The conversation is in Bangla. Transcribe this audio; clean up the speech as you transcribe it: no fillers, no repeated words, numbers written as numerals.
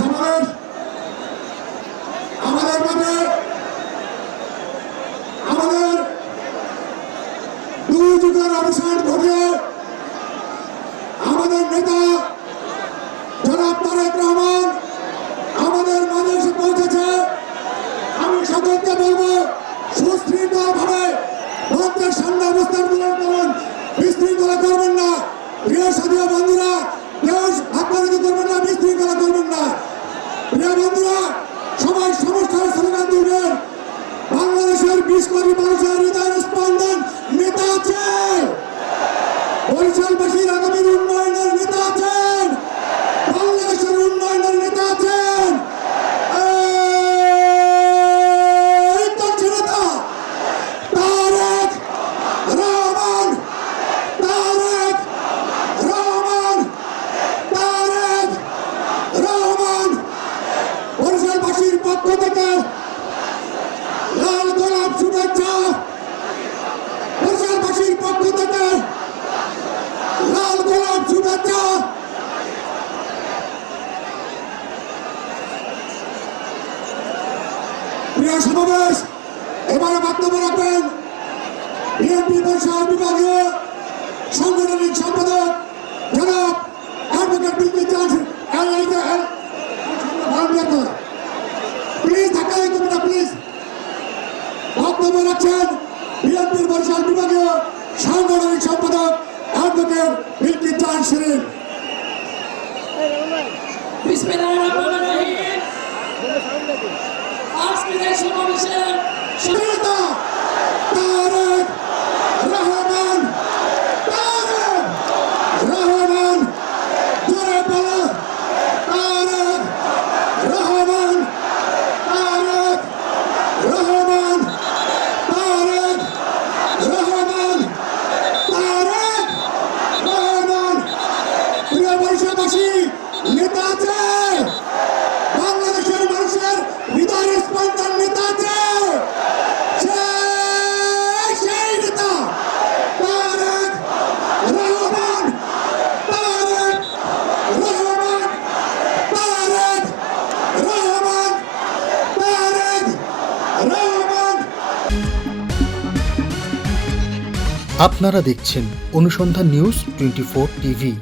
সমাবেশ আমাদের মাঝে আমাদের 2 যুগের অবসান ঘটে আমাদের নেতা জনাব তারেক রহমান আমাদের মাঝে এসে পৌঁছেছে। আমি সকলকে বলবো সুশৃঙ্খলভাবে মঞ্চের সামনে অবস্থান গ্রহণ করুন, বিশৃঙ্খলা করবেন না। প্রিয় সাথীয় বন্ধুরা, কেউ হাততালি করবেন না, বিশৃঙ্খলা করবেন না। প্রিয় বন্ধুরা, সবাই সমস্যার স্লোগান দিবেন। বাংলাদেশের 20 কোটি মানুষের হৃদয়ের স্পন্দন নেতা আছে, বরিশালবাসীর আগামীর উন্নয়নের নেতা আছেন, বাংলাদেশের উন্নয়নের নেতা আছেন। বরিশালবাসীর পক্ষ থেকে লাল গোলাপ শুভেচ্ছা, বরিশালবাসীর পক্ষ থেকে লাল গোলাপ শুভেচ্ছা। প্রিয় সমাবেশ, এবারে বক্তব্য রাখবেন বিএনপি বরিশাল বিভাগীয় সাংগঠনিক সম্পাদক জনাব advocate Bilkis Jahan. Please Dhaka committee please বক্তব্য রাখছেন বিএনপির বরিশাল বিভাগীয় সাংগঠনিক সম্পাদক অ্যাডভোকেট বিলকিস জাহান শিরিন। বিসমিল্লাহির রহমানির রহিম। আজকের এই সমাবেশের নেতা তারেক রহমান, তারেক রহমান, জোরে বলো তারেক রহমান, তারেক রহমান, তারেক রহমান, তারেক রহমান। প্রিয় বরিশালবাসী, নেতা আছে, বাংলাদেশের মানুষের হৃদয়ের স্পন্দন নেতা আছে, সেই নেতা তারেক রহমান, তারেক রহমান, তারেক রহমান, তারেক রহমান। আপনারা দেখছেন অনুসন্ধান নিউজ 24 টিভি।